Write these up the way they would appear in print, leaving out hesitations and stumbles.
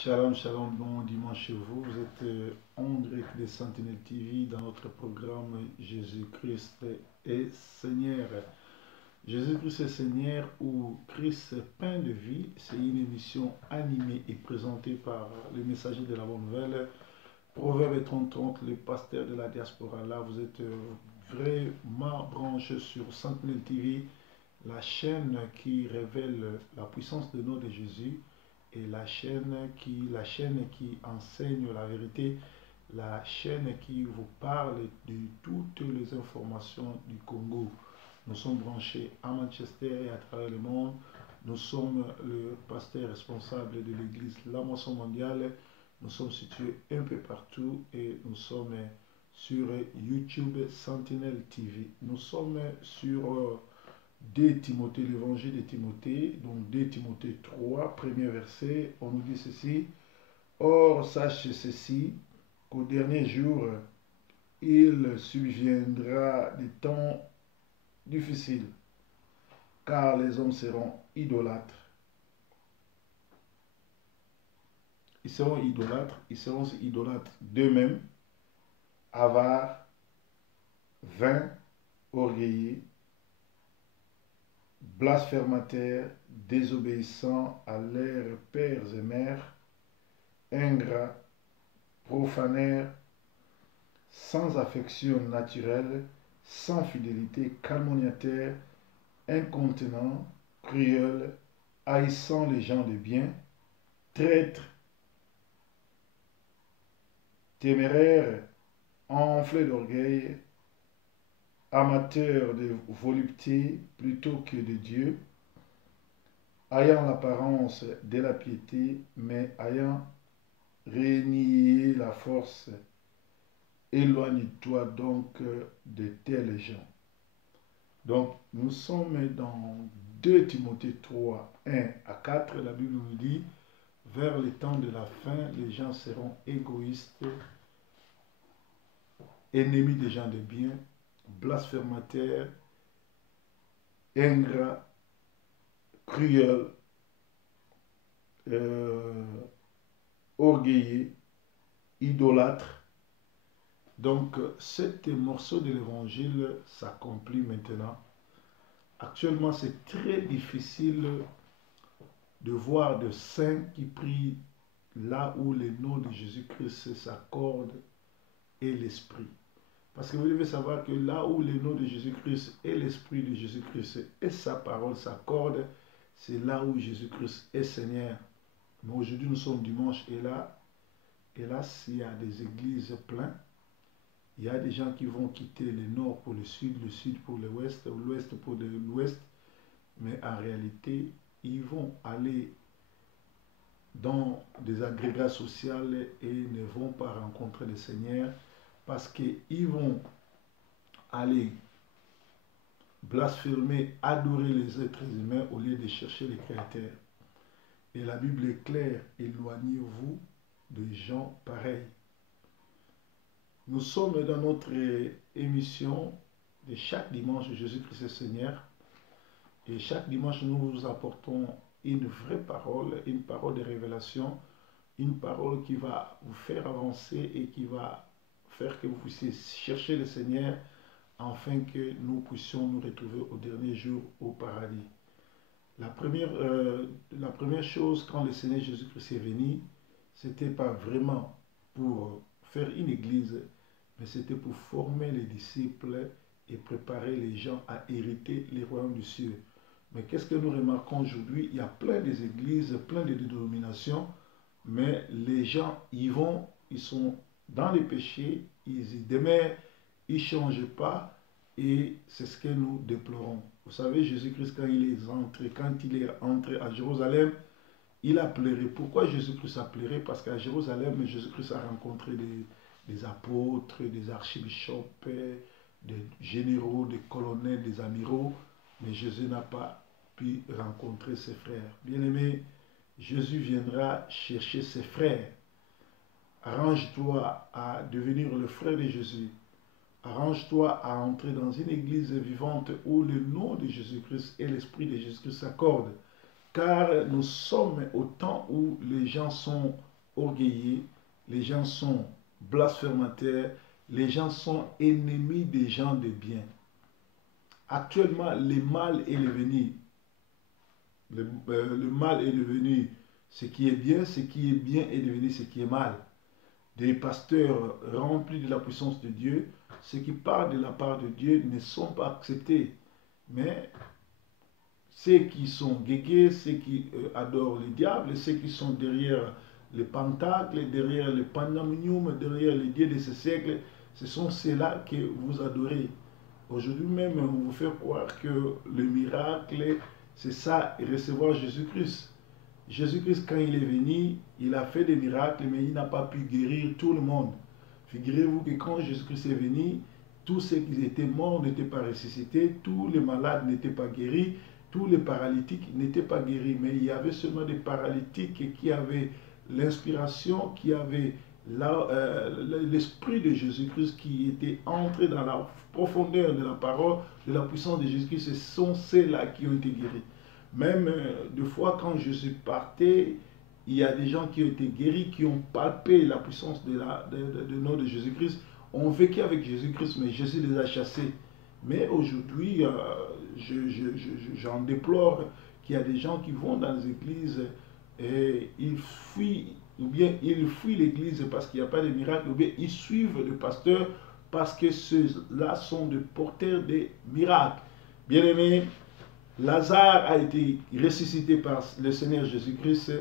Shalom, shalom, bon dimanche chez vous. Vous êtes en direct des Sentinelles TV dans notre programme Jésus-Christ est Seigneur. Jésus-Christ est Seigneur ou Christ pain de vie, c'est une émission animée et présentée par le messager de la bonne nouvelle, Proverbe 30, le pasteur de la diaspora. Là, vous êtes vraiment branché sur Sentinelle TV, la chaîne qui révèle la puissance de nom de Jésus et la chaîne qui enseigne la vérité, la chaîne qui vous parle de toutes les informations du Congo. Nous sommes branchés à Manchester et à travers le monde. Nous sommes le pasteur responsable de l'église La Moisson Mondiale. Nous sommes situés un peu partout et nous sommes sur YouTube Sentinelle TV. Nous sommes sur 2 Timothée, l'évangile de Timothée, donc 2 Timothée 3, premier verset, on nous dit ceci: Or, sache ceci, qu'au dernier jour, il subviendra des temps difficiles, car les hommes seront idolâtres. Ils seront idolâtres d'eux-mêmes, avares, vains, orgueilleux, blasphémateurs, désobéissants à leurs pères et mères, ingrats, profaneurs, sans affection naturelle, sans fidélité, calomniateurs, incontinents, cruels, haïssant les gens de bien, traîtres, téméraires, enflés d'orgueil, amateurs de volupté plutôt que de Dieu, ayant l'apparence de la piété, mais ayant renié la force. Éloigne-toi donc de tels gens. Donc, nous sommes dans 2 Timothée 3, 1 à 4. La Bible nous dit, vers les temps de la fin, les gens seront égoïstes, ennemis des gens de bien, blasphémateurs, ingrats, cruels, orgueilleux, idolâtres. Donc, cet morceau de l'évangile s'accomplit maintenant. Actuellement, c'est très difficile de voir de saints qui prient là où les noms de Jésus-Christ s'accordent et l'Esprit. Parce que vous devez savoir que là où les noms de Jésus-Christ et l'Esprit de Jésus-Christ et sa parole s'accordent, c'est là où Jésus-Christ est Seigneur. Mais aujourd'hui, nous sommes dimanche et là, hélas, il y a des églises pleines. Il y a des gens qui vont quitter le nord pour le sud pour l'ouest, l'ouest pour l'ouest. Mais en réalité, ils vont aller dans des agrégats sociaux et ne vont pas rencontrer le Seigneur parce qu'ils vont aller blasphémer, adorer les êtres humains au lieu de chercher le Créateur. Et la Bible est claire, éloignez-vous de gens pareils. Nous sommes dans notre émission de chaque dimanche Jésus-Christ est Seigneur. Et chaque dimanche, nous vous apportons une vraie parole, une parole de révélation, une parole qui va vous faire avancer et qui va faire que vous puissiez chercher le Seigneur afin que nous puissions nous retrouver au dernier jour au paradis. La première chose, quand le Seigneur Jésus-Christ est venu, c'était pas vraiment pour faire une église, mais c'était pour former les disciples et préparer les gens à hériter les royaumes du ciel. Mais qu'est-ce que nous remarquons aujourd'hui? Il y a plein des églises, plein de dénominations, mais les gens y vont, ils sont dans les péchés, ils y demeurent, ils ne changent pas, et c'est ce que nous déplorons. Vous savez, Jésus-Christ, quand il est entré à Jérusalem, il a pleuré. Pourquoi Jésus-Christ a pleuré? Parce qu'à Jérusalem, Jésus-Christ a rencontré des apôtres, des archibishops, des généraux, des colonels, des amiraux, mais Jésus n'a pas pu rencontrer ses frères. Bien-aimé, Jésus viendra chercher ses frères. Arrange-toi à devenir le frère de Jésus. Arrange-toi à entrer dans une église vivante où le nom de Jésus-Christ et l'esprit de Jésus-Christ s'accordent. Car nous sommes au temps où les gens sont orgueilleux, les gens sont blasphémateurs, les gens sont ennemis des gens de bien. Actuellement, le mal est devenu, le mal est devenu ce qui est bien est devenu ce qui est mal. Des pasteurs remplis de la puissance de Dieu, ceux qui parlent de la part de Dieu ne sont pas acceptés. Mais ceux qui sont guégués, ceux qui adorent le diable, ceux qui sont derrière les pentacles, derrière les pandaminium, derrière les dieux de ce siècle, ce sont ceux-là que vous adorez. Aujourd'hui même, on vous fait croire que le miracle, c'est ça, recevoir Jésus-Christ. Jésus-Christ, quand il est venu, il a fait des miracles, mais il n'a pas pu guérir tout le monde. Figurez-vous que quand Jésus-Christ est venu, tous ceux qui étaient morts n'étaient pas ressuscités, tous les malades n'étaient pas guéris, tous les paralytiques n'étaient pas guéris, mais il y avait seulement des paralytiques qui avaient l'inspiration, qui avaient l'esprit de Jésus-Christ qui était entré dans la profondeur de la parole, de la puissance de Jésus-Christ. Ce sont ceux-là qui ont été guéris. Même deux fois quand Jésus partait, il y a des gens qui ont été guéris, qui ont palpé la puissance de nom de Jésus-Christ, ont vécu avec Jésus-Christ, mais Jésus les a chassés. Mais aujourd'hui, j'en déplore qu'il y a des gens qui vont dans les églises et ils fuient, ou bien ils fuient l'église parce qu'il n'y a pas de miracle, ou bien ils suivent le pasteur parce que ceux-là sont des porteurs des miracles. Bien-aimés, Lazare a été ressuscité par le Seigneur Jésus-Christ.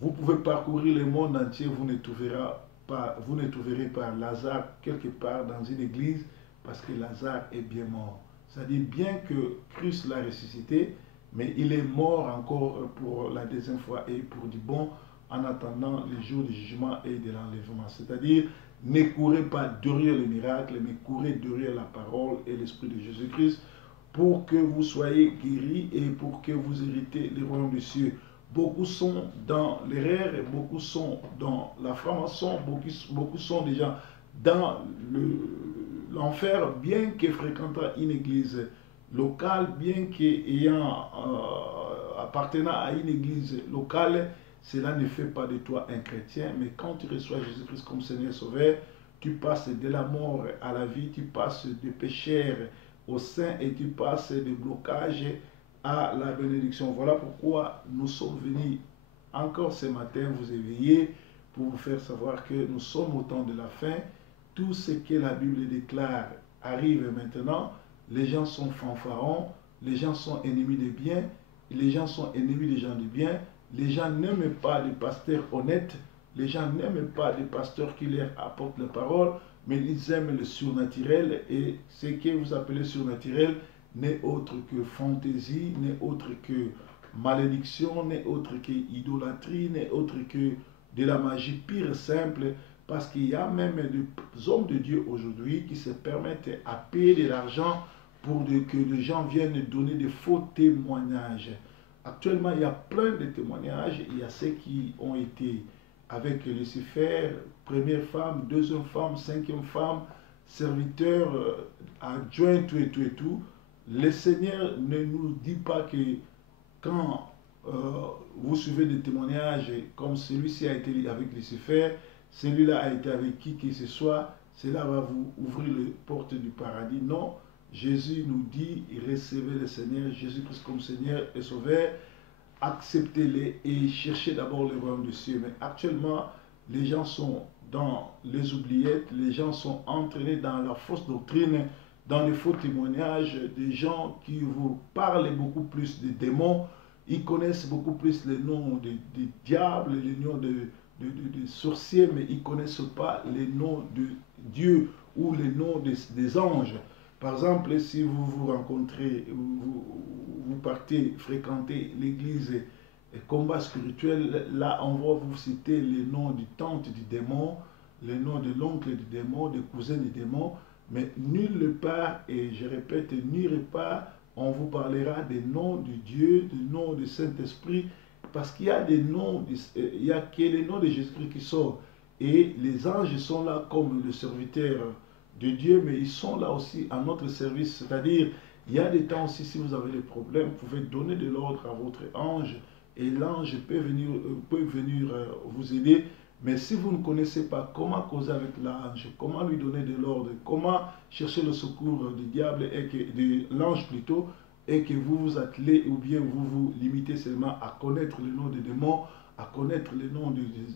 Vous pouvez parcourir le monde entier, vous ne trouverez pas Lazare quelque part dans une église parce que Lazare est bien mort. C'est-à-dire bien que Christ l'a ressuscité, mais il est mort encore pour la deuxième fois et pour du bon en attendant le jour du jugement et de l'enlèvement. C'est-à-dire, ne courez pas derrière le miracle, mais courez derrière la parole et l'Esprit de Jésus-Christ pour que vous soyez guéris et pour que vous héritez le royaume des cieux. Beaucoup sont dans l'erreur, beaucoup sont dans la franc-maçon, beaucoup sont déjà dans l'enfer, bien que fréquentant une église locale, bien qu'ayant appartenant à une église locale, cela ne fait pas de toi un chrétien. Mais quand tu reçois Jésus-Christ comme Seigneur Sauveur, tu passes de la mort à la vie, tu passes de pécheur au saint et tu passes des blocages à la bénédiction. Voilà pourquoi nous sommes venus encore ce matin vous éveiller pour vous faire savoir que nous sommes au temps de la fin. Tout ce que la Bible déclare arrive maintenant. Les gens sont fanfarons, les gens sont ennemis des biens, les gens sont ennemis des gens du bien, les gens n'aiment pas des pasteurs honnêtes, les gens n'aiment pas des pasteurs qui leur apportent la parole, mais ils aiment le surnaturel, et ce que vous appelez surnaturel n'est autre que fantaisie, n'est autre que malédiction, n'est autre que idolâtrie, n'est autre que de la magie pure et simple, parce qu'il y a même des hommes de Dieu aujourd'hui qui se permettent à payer de l'argent pour que les gens viennent donner des faux témoignages. Actuellement, il y a plein de témoignages. Il y a ceux qui ont été avec Lucifer, première femme, deuxième femme, cinquième femme, serviteur, adjoint, tout et tout et tout. Le Seigneur ne nous dit pas que quand vous suivez des témoignages comme celui-ci a été avec Lucifer, celui-là a été avec qui que ce soit, cela va vous ouvrir les portes du paradis. Non, Jésus nous dit, recevez le Seigneur, Jésus-Christ comme Seigneur et Sauveur, acceptez-les et cherchez d'abord le royaume des cieux. Mais actuellement, les gens sont dans les oubliettes, les gens sont entraînés dans la fausse doctrine, dans les faux témoignages, des gens qui vous parlent beaucoup plus des démons, ils connaissent beaucoup plus les noms des diables, les noms de sorciers, mais ils ne connaissent pas les noms de Dieu ou les noms des anges. Par exemple, si vous vous rencontrez, vous partez fréquenter l'église et combat spirituel, là on va vous citer les noms du tante du démon, les noms de l'oncle du démon, des cousins du démon, mais nulle part, et je répète, nulle part, on vous parlera des noms de Dieu, des noms du Saint-Esprit, parce qu'il y a des noms, il n'y a que les noms de Jésus-Christ qui sortent. Et les anges sont là comme le serviteur de Dieu, mais ils sont là aussi à notre service. C'est-à-dire, il y a des temps aussi, si vous avez des problèmes, vous pouvez donner de l'ordre à votre ange et l'ange peut venir vous aider. Mais si vous ne connaissez pas comment causer avec l'ange, comment lui donner de l'ordre, comment chercher le secours du diable, de l'ange plutôt, et que vous vous attelez ou bien vous vous limitez seulement à connaître le nom des démons, à connaître le nom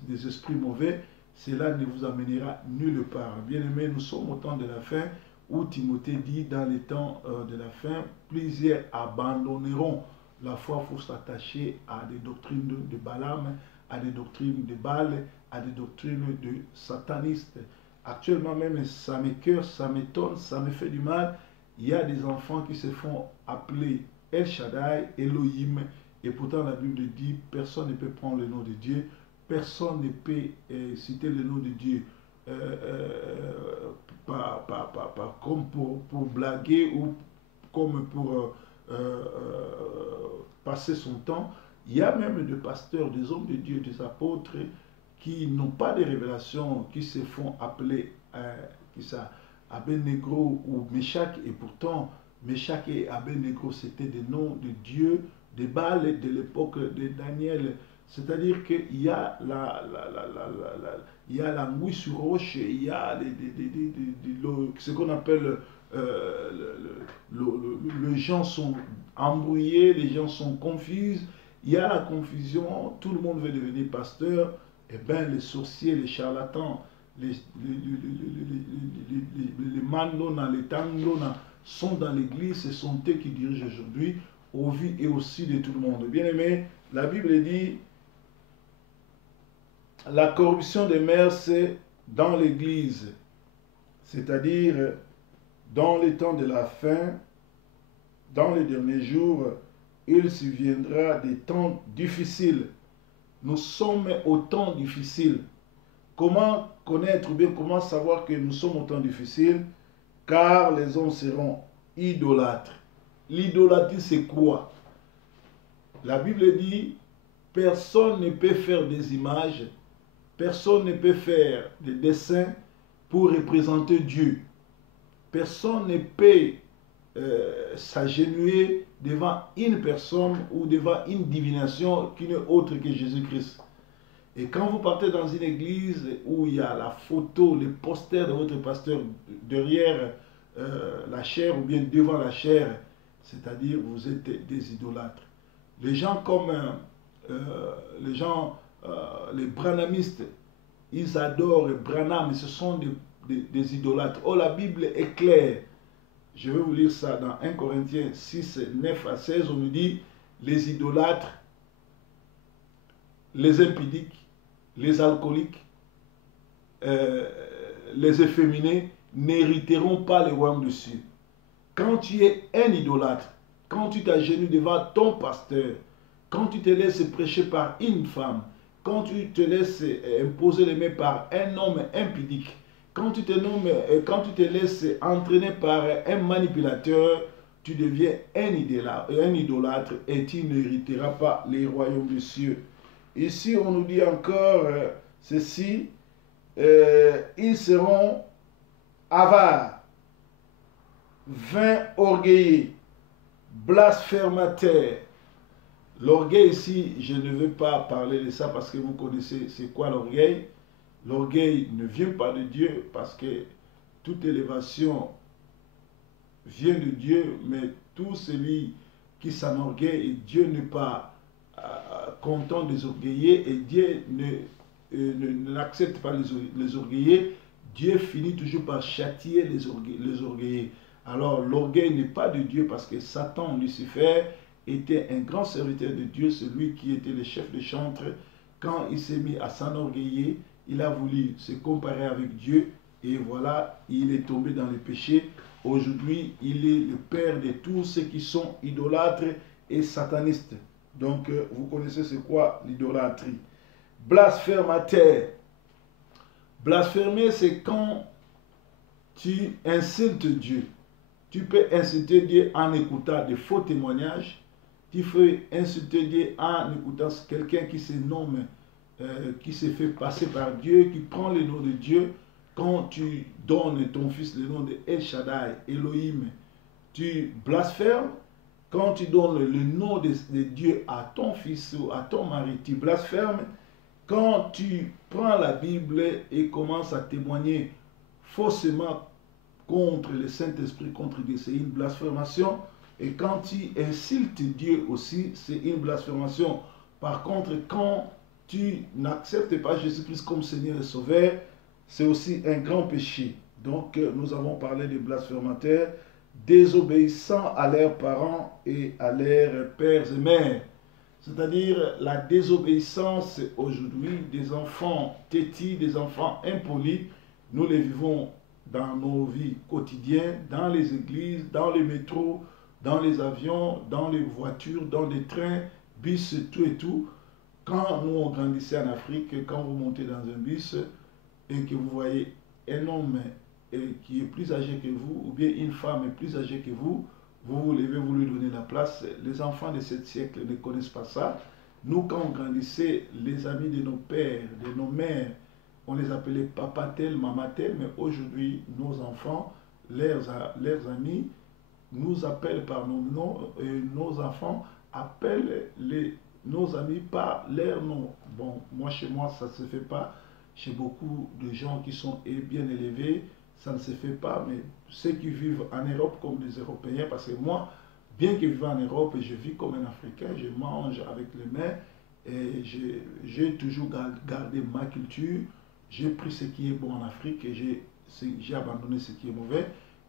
des esprits mauvais, cela ne vous amènera nulle part. Bien aimé, nous sommes au temps de la fin où Timothée dit dans les temps de la fin, plusieurs abandonneront la foi pour s'attacher à des doctrines de Balaam, à des doctrines de Baal, à des doctrines de satanistes. Actuellement même, ça m'écoeure, ça m'étonne, ça me fait du mal. Il y a des enfants qui se font appeler El Shaddai, Elohim, et pourtant la Bible dit, personne ne peut prendre le nom de Dieu, personne ne peut citer le nom de Dieu comme pour blaguer ou comme pour passer son temps. Il y a même des pasteurs, des hommes de Dieu, des apôtres qui n'ont pas de révélations, qui se font appeler Abednego ou Meshach, et pourtant Meshach et Abednego c'était des noms de Dieu, de Baal de l'époque de Daniel. C'est-à-dire qu'il y a l'anguille sur roche, il y a ce qu'on appelle les gens sont embrouillés, les gens sont confus, il y a la confusion, tout le monde veut devenir pasteur. Eh bien, les sorciers, les charlatans, les mandona, les tangona sont dans l'église, ce sont eux qui dirigent aujourd'hui, au vu et aussi de tout le monde. Bien aimé, la Bible dit, la corruption des mœurs, c'est dans l'église, c'est-à-dire dans les temps de la fin, dans les derniers jours, il surviendra des temps difficiles. Nous sommes au temps difficile. Comment connaître ou bien comment savoir que nous sommes au temps difficile? Car les hommes seront idolâtres. L'idolâtrie, c'est quoi? La Bible dit, personne ne peut faire des images, personne ne peut faire des dessins pour représenter Dieu. Personne ne peut s'agenouiller devant une personne ou devant une divination qui n'est autre que Jésus-Christ. Et quand vous partez dans une église où il y a la photo, le poster de votre pasteur derrière la chair ou bien devant la chair, c'est-à-dire vous êtes des idolâtres. Les gens comme les branhamistes, ils adorent Branham, ce sont des idolâtres. Oh, la Bible est claire. Je vais vous lire ça dans 1 Corinthiens 6, 9 à 16. On nous dit, les idolâtres, les impudiques, les alcooliques, les efféminés n'hériteront pas le royaume des cieux. Quand tu es un idolâtre, quand tu t'agenouilles devant ton pasteur, quand tu te laisses prêcher par une femme, quand tu te laisses imposer les mains par un homme impudique, quand tu te laisses entraîner par un manipulateur, tu deviens un idolâtre et tu n'hériteras pas les royaumes des cieux. Ici, on nous dit encore ceci, ils seront avares, vains orgueilleux, blasphémateurs. L'orgueil ici, je ne veux pas parler de ça parce que vous connaissez c'est quoi l'orgueil. L'orgueil ne vient pas de Dieu parce que toute élévation vient de Dieu, mais tout celui qui s'enorgueille, Dieu n'est pas content des orgueillés et Dieu n'accepte pas les orgueillés. Dieu finit toujours par châtier les orgueillés. Alors l'orgueil n'est pas de Dieu parce que Satan, Lucifer, était un grand serviteur de Dieu, celui qui était le chef de chantre. Quand il s'est mis à s'enorgueiller, il a voulu se comparer avec Dieu et voilà, il est tombé dans le péché. Aujourd'hui, il est le père de tous ceux qui sont idolâtres et satanistes. Donc, vous connaissez c'est quoi l'idolâtrie. Blasphémateur. Blasphémer, c'est quand tu insultes Dieu. Tu peux insulter Dieu en écoutant des faux témoignages. Tu peux insulter Dieu en écoutant quelqu'un qui se nomme, qui se fait passer par Dieu, qui prend le nom de Dieu. Quand tu donnes ton fils le nom de El Shaddai, Elohim, tu blasphèmes. quand tu donnes le nom de Dieu à ton fils ou à ton mari, tu blasphèmes. Quand tu prends la Bible et commences à témoigner faussement contre le Saint-Esprit, contre Dieu, c'est une blasphémation. Et quand tu insultes Dieu aussi, c'est une blasphémation. Par contre, quand tu n'acceptes pas Jésus-Christ comme Seigneur et Sauveur, c'est aussi un grand péché. Donc, nous avons parlé des blasphémateurs, désobéissants à leurs parents et à leurs pères et mères. C'est-à-dire la désobéissance aujourd'hui des enfants têtis, des enfants impolis. Nous les vivons dans nos vies quotidiennes, dans les églises, dans les métros, dans les avions, dans les voitures, dans les trains, bus, tout et tout. Quand nous on grandissait en Afrique, quand vous montez dans un bus et que vous voyez un homme qui est plus âgé que vous, ou bien une femme plus âgée que vous, vous vous levez, vous lui donnez la place. Les enfants de ce siècle ne connaissent pas ça. Nous, quand on grandissait, les amis de nos pères, de nos mères, on les appelait papa tel, maman tel, mais aujourd'hui, nos enfants, leurs amis, nous appellent par nos noms, et nos enfants appellent nos amis par leurs noms. Bon, moi, chez moi, ça ne se fait pas. Chez beaucoup de gens qui sont bien élevés, ça ne se fait pas, mais ceux qui vivent en Europe comme des Européens, parce que moi, bien que vivant en Europe, je vis comme un Africain, je mange avec les mains, et j'ai toujours gardé ma culture, j'ai pris ce qui est bon en Afrique, et j'ai abandonné ce qui est mauvais,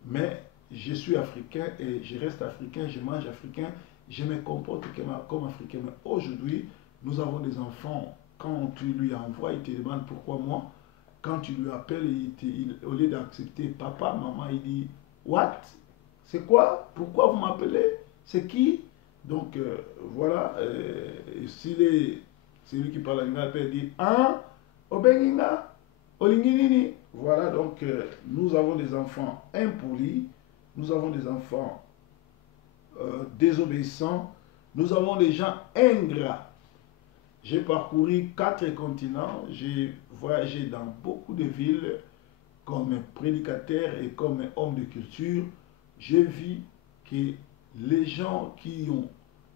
mais je suis africain, et je reste africain, je mange africain, je me comporte comme africain. Mais aujourd'hui, nous avons des enfants, quand tu lui envoies, il te demande pourquoi moi. Quand tu lui appelles, au lieu d'accepter papa, maman, il dit what? C'est quoi? Pourquoi vous m'appelez? C'est qui? Donc voilà, c'est lui qui parle en il dit ah, Obenginga, Olinginini. Voilà, donc nous avons des enfants impolis, nous avons des enfants désobéissants, nous avons des gens ingrats. J'ai parcouru 4 continents, j'ai voyagé dans beaucoup de villes comme prédicateur et comme homme de culture. J'ai vu que les gens qui ont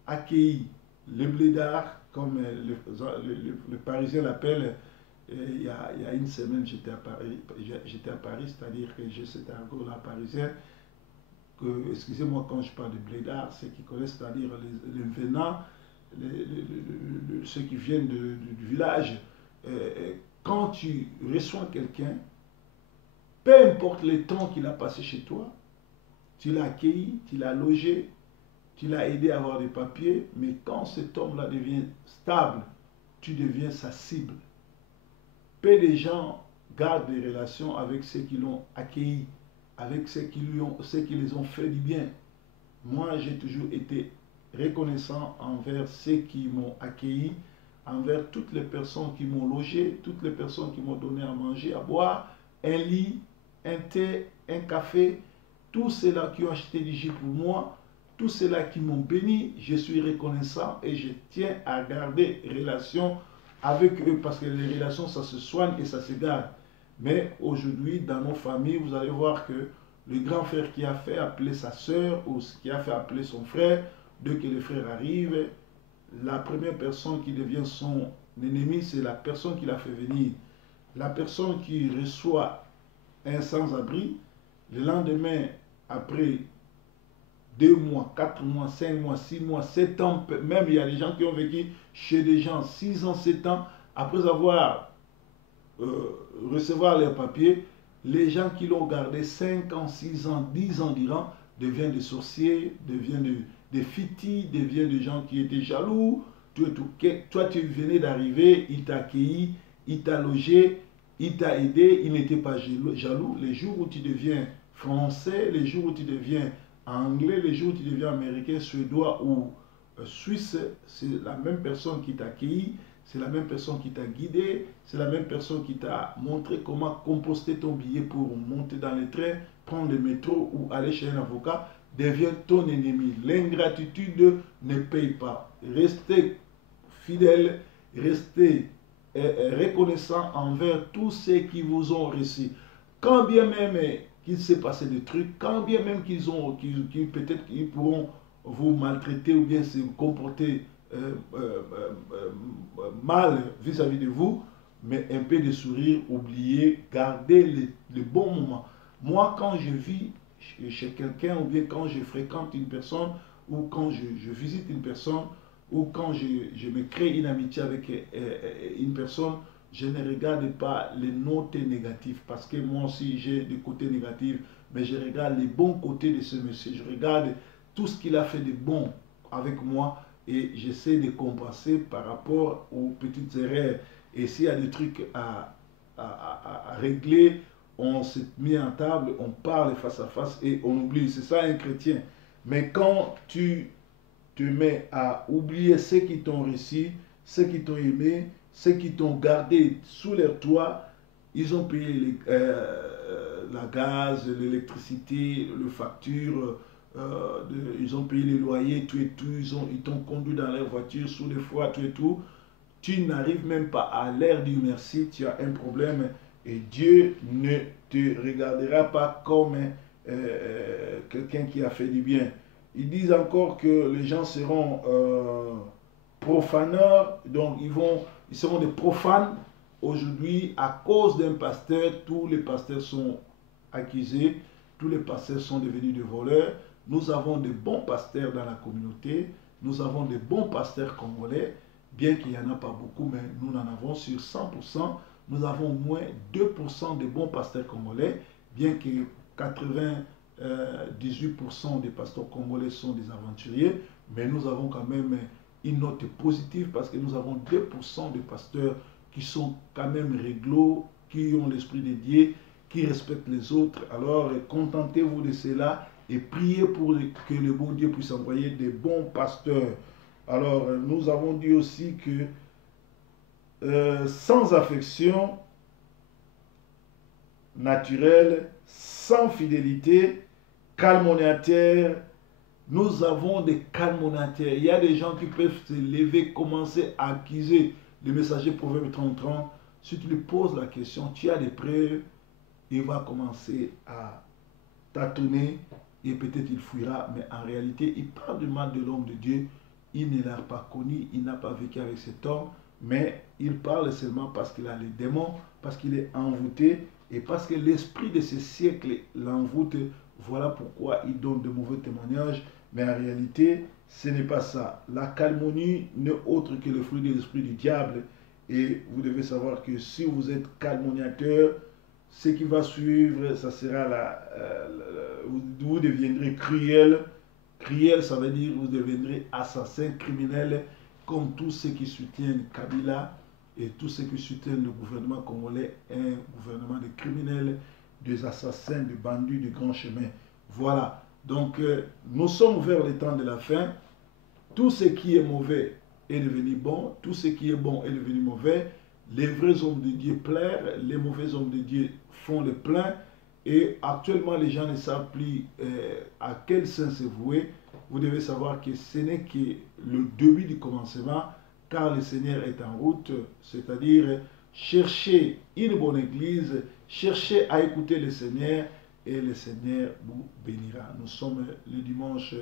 accueilli le blédard, comme le Parisien l'appelle, il y a une semaine j'étais à Paris, c'est-à-dire que j'ai cet argot-là parisien, excusez-moi quand je parle de blédard, ceux qui connaissent, c'est-à-dire les venants, ceux qui viennent du village, quand tu reçois quelqu'un, peu importe le temps qu'il a passé chez toi, tu l'as accueilli, tu l'as logé, tu l'as aidé à avoir des papiers, mais quand cet homme-là devient stable, tu deviens sa cible. Peu de gens gardent des relations avec ceux qui l'ont accueilli, avec ceux qui les ont fait du bien. Moi, j'ai toujours été reconnaissant envers ceux qui m'ont accueilli, envers toutes les personnes qui m'ont logé, toutes les personnes qui m'ont donné à manger, à boire, un lit, un thé, un café, tous ceux-là qui ont acheté du jus pour moi, tous ceux-là qui m'ont béni, je suis reconnaissant et je tiens à garder relation avec eux parce que les relations, ça se soigne et ça se garde. Mais aujourd'hui, dans nos familles, vous allez voir que le grand frère qui a fait appeler sa soeur ou qui a fait appeler son frère, dès que le frère arrive, la première personne qui devient son ennemi, c'est la personne qui l'a fait venir. La personne qui reçoit un sans-abri, le lendemain, après 2 mois, 4 mois, 5 mois, 6 mois, 7 ans, même il y a des gens qui ont vécu chez des gens 6 ans, 7 ans, après avoir recevoir leurs papiers, les gens qui l'ont gardé 5 ans, 6 ans, 10 ans durant, deviennent des sorciers, deviennent des fitis, deviennent des gens qui étaient jaloux. Toi, tu venais d'arriver, il t'a accueilli, il t'a logé, il t'a aidé, il n'était pas jaloux. Les jours où tu deviens français, les jours où tu deviens anglais, les jours où tu deviens américain, suédois ou suisse, c'est la même personne qui t'a accueilli, c'est la même personne qui t'a guidé, c'est la même personne qui t'a montré comment composter ton billet pour monter dans le train, prendre le métro ou aller chez un avocat, devient ton ennemi. L'ingratitude ne paye pas. Restez fidèles, restez reconnaissants envers tous ceux qui vous ont reçu. Quand bien même qu'il s'est passé des trucs, quand bien même peut-être qu'ils pourront vous maltraiter ou bien se comporter mal vis-à-vis de vous, mais un peu de sourire, oubliez, gardez les bons moments. Moi, quand je vis chez quelqu'un ou bien quand je fréquente une personne ou quand je visite une personne ou quand je me crée une amitié avec une personne, je ne regarde pas les notes négatives parce que moi aussi j'ai des côtés négatifs, mais je regarde les bons côtés de ce monsieur. Je regarde tout ce qu'il a fait de bon avec moi et j'essaie de compenser par rapport aux petites erreurs. Et s'il y a des trucs à régler, on se met en table, on parle face à face et on oublie. C'est ça un chrétien. Mais quand tu te mets à oublier ceux qui t'ont réussi, ceux qui t'ont aimé, ceux qui t'ont gardé sous leur toit, ils ont payé la gaz, l'électricité, le facture, ils ont payé les loyers, tout et tout, ils t'ont conduit dans leur voiture, sous les foies, tout et tout. Tu n'arrives même pas à leur dire merci, tu as un problème et Dieu ne te regardera pas comme quelqu'un qui a fait du bien. Ils disent encore que les gens seront profaneurs, donc ils seront des profanes. Aujourd'hui, à cause d'un pasteur, tous les pasteurs sont accusés, tous les pasteurs sont devenus des voleurs. Nous avons de bons pasteurs dans la communauté, nous avons de bons pasteurs congolais, bien qu'il n'y en a pas beaucoup, mais nous en avons sur 100%, nous avons au moins 2% de bons pasteurs congolais, bien que 98% des pasteurs congolais sont des aventuriers, mais nous avons quand même une note positive parce que nous avons 2% de pasteurs qui sont quand même réglo, qui ont l'esprit de Dieu, qui respectent les autres. Alors contentez-vous de cela et priez pour que le bon Dieu puisse envoyer des bons pasteurs. Alors nous avons dit aussi que sans affection naturelle, sans fidélité, calomniateur, nous avons des calomniateurs. Il y a des gens qui peuvent se lever, commencer à accuser le messager Proverbe 30-30. Si tu lui poses la question, tu as des preuves, il va commencer à tâtonner et peut-être il fuira. Mais en réalité, il parle du mal de l'homme de Dieu. Il ne l'a pas connu, il n'a pas vécu avec cet homme, mais il parle seulement parce qu'il a les démons, parce qu'il est envoûté et parce que l'esprit de ce siècle l'envoûte. Voilà pourquoi il donne de mauvais témoignages, mais en réalité, ce n'est pas ça. La calomnie n'est autre que le fruit de l'esprit du diable. Et vous devez savoir que si vous êtes calomniateur, ce qui va suivre, ça sera vous deviendrez cruel. Cruel, ça veut dire vous deviendrez assassin, criminel, comme tous ceux qui soutiennent Kabila et tous ceux qui soutiennent le gouvernement congolais, un gouvernement de criminels, des assassins, de bandits, de grands chemins. Voilà. Donc, nous sommes vers le temps de la fin. Tout ce qui est mauvais est devenu bon. Tout ce qui est bon est devenu mauvais. Les vrais hommes de Dieu pleurent. Les mauvais hommes de Dieu font le plein. Et actuellement, les gens ne savent plus à quel sens se vouer. Vous devez savoir que ce n'est que le début du commencement, car le Seigneur est en route. C'est-à-dire, cherchez une bonne église, cherchez à écouter le Seigneur et le Seigneur vous bénira. Nous sommes le dimanche,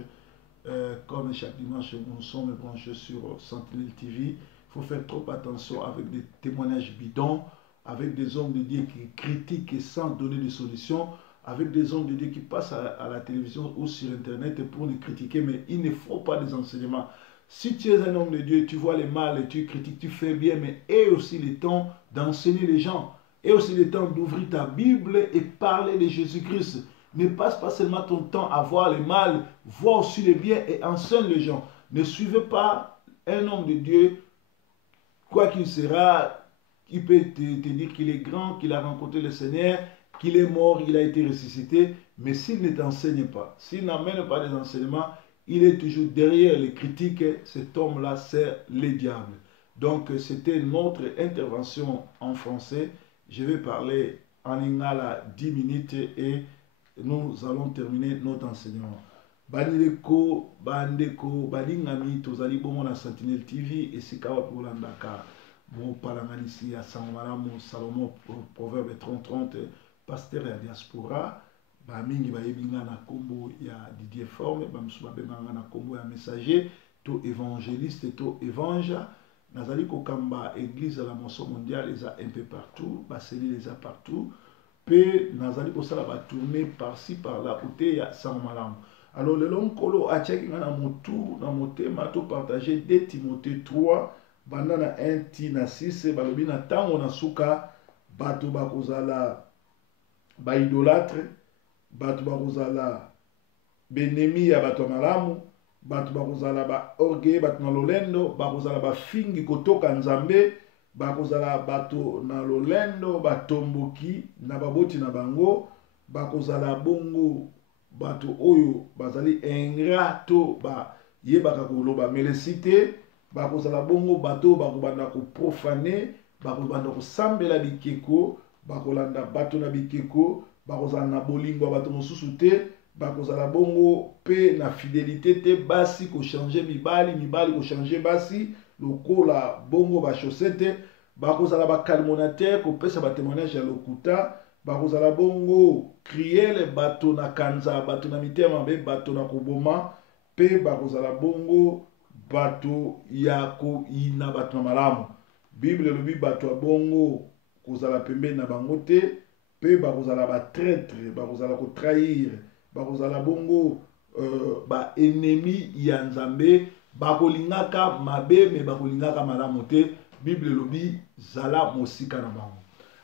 comme chaque dimanche, nous sommes branchés sur Sentinelle TV. Il faut faire trop attention avec des témoignages bidons, avec des hommes de Dieu qui critiquent sans donner de solution, avec des hommes de Dieu qui passent à la télévision ou sur Internet pour nous critiquer, mais il ne faut pas des enseignements. Si tu es un homme de Dieu, tu vois le mal et tu critiques, tu fais bien, mais aie aussi le temps d'enseigner les gens. Aie aussi le temps d'ouvrir ta Bible et parler de Jésus-Christ. Ne passe pas seulement ton temps à voir le mal, vois aussi le bien et enseigne les gens. Ne suivez pas un homme de Dieu, quoi qu'il sera, il peut te dire qu'il est grand, qu'il a rencontré le Seigneur, qu'il est mort, il a été ressuscité, mais s'il ne t'enseigne pas, s'il n'amène pas des enseignements, il est toujours derrière les critiques, cet homme-là sert les diables. Donc c'était notre intervention en français. Je vais parler en lingala 10 minutes et nous allons terminer notre enseignement. Bandeko, bandeko, balingami, tozali bongo na Sentinelle TV et sikawa polandaka. Mon palanganisi à Sangmaramu, Salomon, Proverbe 30-30, pasteur et diaspora. ba mingi ba yebinga na kombo ya Didier Forme, ba musu ba benganga na kombo ya messager to évangéliste to évangile. Nazali kokamba église à la moisson mondiale eza un peu partout, ba cellule eza partout. Pe nazali kosala ba tourner par-ci par-là côté ya Sangmalam. Alors le long kolo atiaki nga na motu na motema to partager 2 Timothée 3 banda na 1 ti na 6 balobi na tango na suka bato bakozala ba idolâtre, bato bakozala benemi ya bato malamu, bato bakozala ba orgueil, bato na lolendo, bakozala ba fingi kotoka nzambe, bakozala bato na lolendo, batomboki na baboti na bango, bakozala bongo bato oyo bazali ingrat to ba yebaka koloba melesite, bakozala bongo bato bakobanda koprofane, bakobanda kosambela bikeko, bakolanda bato na bikeko, bakozala na bolingo ya bato mosusu te, bakozala bongo pe na fidélité te, basi ko changer mibali, mibali ko changer basi, lokola bongo ba chaussette, bakozala ba calmonateur ko pesa ba témoignage ya lokuta, bakozala bongo crier bato na kanza, bato na mitema be bato na koboma, pe bakozala bongo bato ya ko ina bato na malamu. Bible lobi bato ya bongo kozala pembe na bango te, pe bakozala ba traître, bakozala ko trahir, bakozala bongo ba ennemi ya nzambe, bakolingaka mabe me bakolingaka malamu te. Bible lobi zala mosika na bango.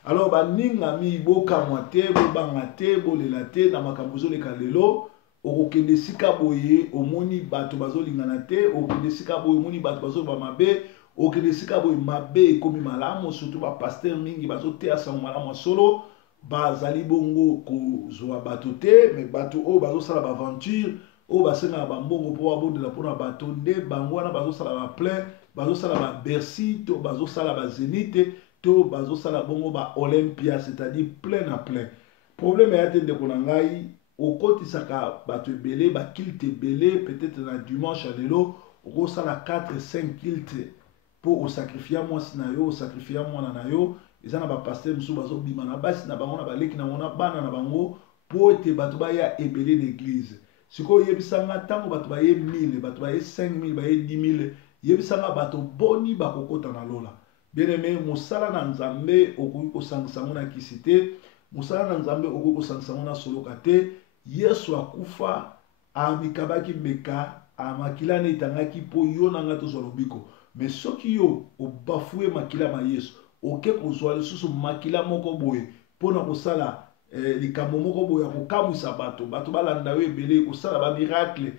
Alors baninga mi boka mwate bo bangate bo lelate na makambo zoleka lelo, okokende sika boye omoni bato bazolingana te, okokende sika boye omoni bato bazoba mabe, okokende sika boye mabe ekomi malamu, surtout ba pasteur mingi bazoteya sango malamu solo, bazali bongo kozwa bato te, mais bato o bazosala ba aventure, o basenga ba mbongo po babondela pona bato nde bango wana bazosala ba plein, bazosala ba Bercy to bazosala ba Zénith to bazosala bongo ba Olympia, c'est-à-dire plein à plein. Problème ya te ndeko na ngai okotisaka bato ebele ba kilte ebele, peut-être na dimanche à lelo okosala 4-5 kilte po osakrifia mwasi na yo, osakrifia mwana na yo. Eza na ba pasteur musu bazobima na basi na bango na baleki na mona bana na bango po ete bato baya ebele d'église. Sikoyo yebisanga tango bato baye 1000, bato baye 5000, baye 10000, yebisanga bato boni bakokota na lola. Bien aimé, mosala na nzambe okoki kosangisa ngo na kisi te, mosala na nzambe okoki kosangisa ngo na soloka te. Yesu akufa amikabaki mbeka, amakila na etangaki po yo na nga tozwa lobiko. Mais soki yo obafuye makila ma Yesu, oke kozwa lisusu makila moko boye pona kosala likambo moko boye ya kokamwisa bato, bato balanda yo ebele, kosala ba miracle,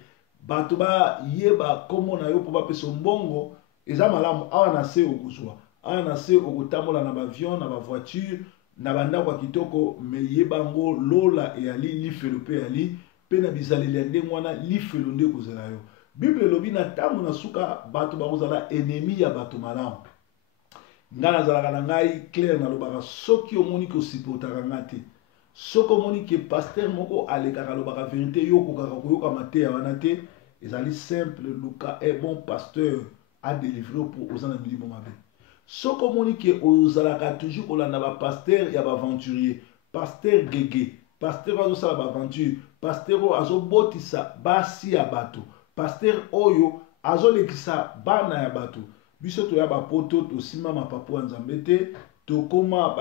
bato ba yeba kombo na yo po bapesa mbongo, eza malamu. Awa na se okozwa, awa na se okotambola na ba avion, na ba voiture, na bandako ya kitoko, me yebango lola eyali lifelo pe yali, pe na bizaleli ya ndenge wana lifelo nde kozela yo. Bible lobi na tango na suka bato bakozala ennemi ya bato malamu. Nga nazalaka na ngai clair na lobaka, soki omoni ko supportaka nga te, soki omoni ke pasteur moko alekaka lobaka vérité yo kokaka koyoka mateya wana te, ezali simple, luka un bon pasteur a délivré pour ozana milimo mabe. Soki omoni ke ozalaka toujours kolanda ba pasteur ya ba aventurier, pasteur gege, pasteur azosala ba aventure, pasteur azobotisa basi ya bato, pasteur oyo azolekisa bana ya bato. Biso toya bapoto tosima mapapu ya nzambe te, tokoma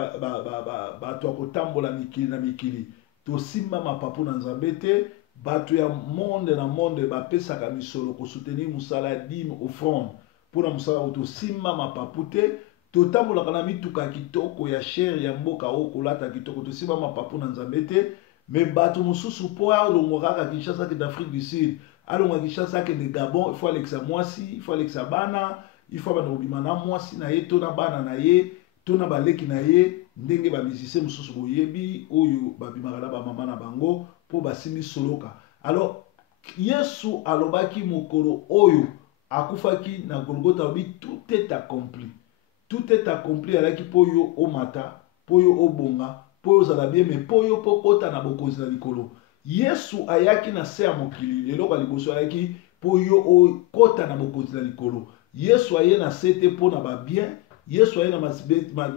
bato akotambola mikili na mikili, tosima mapapu na nzambe te, bato ya monde na monde bapesaka misolo kosoutenir musala dîme offrande pona musala otosima mapapu te, totambolaka na mituka kitoko ya cher ya mboka o kolata kitoko, tosima mapapu na nzambe te. Mais bato mosusu po alongo kaka Kinshasa ke d'Afrique du Sud, alongo Kinshasa ke de Gabon, il faut alekisa mwasi, il faut alekisa bana, il faut bana obima na mwasi na ye, to na bana na ye, to na baleki na ye, ndenge ba musicien mosusu boyebi oyo babimaka na ba mama na bango po basimi soloka. Alors Yesu alobaki mokolo oyo akufaki na Golgotha, obi tout est accompli. Tout est accompli alaki po yo omata, po yo obonga, po yo zala bien, mais po yo po kota na bokonzi na likolo. Yesu ayaki na se ya mokili, eloko liboso ayaki po yo kota na bokonzi na likolo. Yesu aye na se te po na ba bien, Yesu aye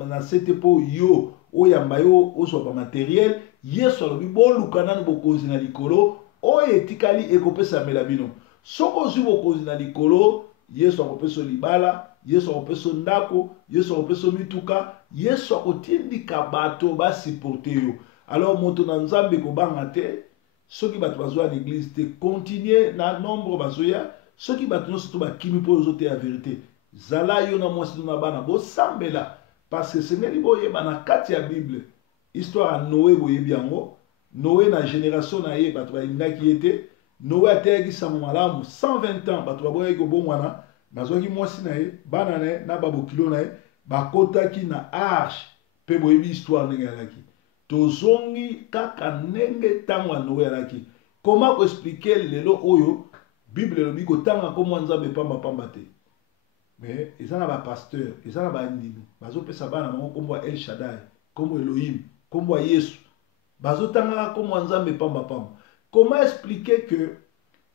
na sete po yo oyamba yo oso ba matériel Yesu alobi boluka nanu bokonzi na likolo oyo etikali ekopesa mela bino soko ozwi bokonzi na likolo Yesu akopesa libala Yesu akopesa ndako Yesu akopesa mituka Yesu akotindika bato basiporte yo alors moto na nzambe kobanga te soki bato bazwa na église te continuer na nombre bazoya soki bato nyonso to bakimi mpo ozote ya vérité zala yo na mwasi na bana bosambela parce que sengeli boyeba na kati ya bible histoire ya Noé boyebi yango Noé na génération na ye bato balingaki ye te Noé ateyaki sango malamu 120 ans bato baboyaki kobongwana nazwaki mwasi na ye bana na ye na babokilo na ye bakotaki na arche mpe boyebi histoire ndenge ezalaki tozongi kaka ndenge ntango ya Noé alaki comment koexplike lelo oyo bible elobi kotanga komwa nzambe pamba te mais eza na bapasteur eza na bandimi bazopesa bana bango kombo ya El Shaddai kombo Elohim kombo ya Yesu bazotangaka komwa nzambe pamba comment expliquer que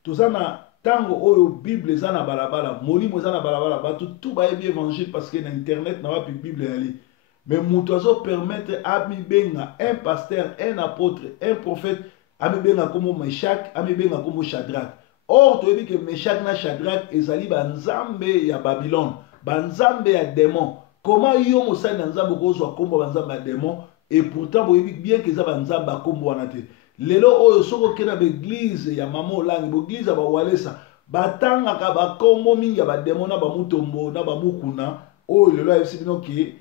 toza na tango oyo bible eza na balabala molimo eza na balabala bato tout bayebi évangile parce que na internet na wapi bible yali mais moto azopermettre amibenga un pasteur un apôtre un prophète amibenga kombo Meshak amibenga kombo Shadrach or toyebi ke Meshak na Shadrach ezali banzambe ya Babylone banzambe ya démon comment yo mosali na nzambe kozwa kombo banzambe ya démon et pourtant boyebi bien que eza banzambe akombo wana te lelo oyo soko okenda baeglize ya mama olangi baeglize ya bawalesa batangaka bakombo mingi ya bademo na bamutombo na bamukuna oyo lelo ayebisi bino ke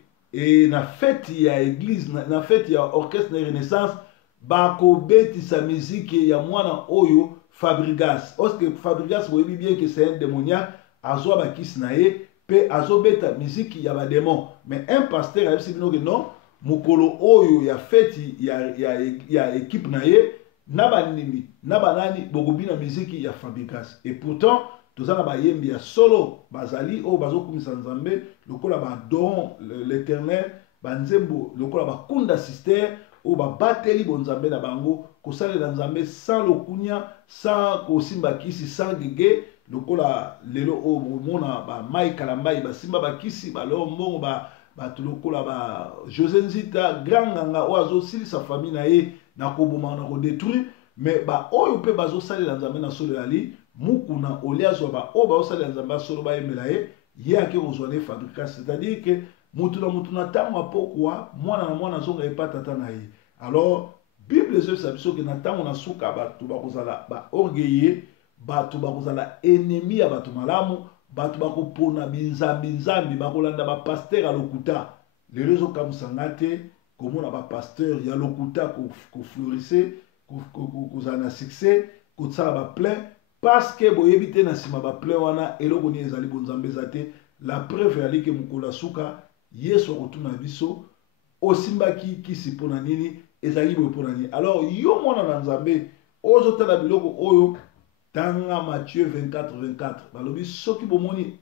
na fete ya église na fete ya orchestre na renaissance bakobetisa miziki ya mwana oyo Fabrigas oske Fabrigas boyebi bien que c'est un démoniaque azwa bakisi na ye pe azobeta miziki ya bademon mais un pasteur ayebisi bino ke non mukolo oyo ya feti ya équipe na ye na banimi na banani bokobina miziki ya Fabrikas et pourtant toza na bayembi ya solo bazali oyo bazokumisa nzambe lokola badon l'éternel banzembo lokola bakunda sister oyo babateli bonzambe na bango kosalela nzambe sans lokunya sans kosimba kisi sans gege lokola lelo oyo bomona bamai kalambai basimba bakisi baloo mbongo bato lokola ba José Nzita grand nganga oyo azosilisa famille na ye na koboma na kodétruire mais ba oyo mpe bazosalela nzambe na solo yali mukuna oli azwa ba oyo bazosalela nzambe solo bayembela ye ake kozwa ne Fabrikas c'est-à-dire que mutu na ntango apokwa mwana na mwana azonga epa tata na ye alors bible ezobisa biso ke na ntango na suka bato bakozala baorgueilleux bato bakozala ennemi ya bato malamu bato bakopona binzambi bakolanda bapaster ya lokuta lelo ezokamwisanga te komona bapaster ya lokuta koflorise kozala na succès kosala baplein parce que boyebi te na nsima baplein wana eloko nini ezali bonzambe eza te la preuve yali ke mokolo ya suka Yesu akotuna biso osimbaki kisi mpona nini ezali boye mpona nini alors yo mwana na nzambe ozotala biloko oyo tanga Matthieu 24 balobi soki bomoni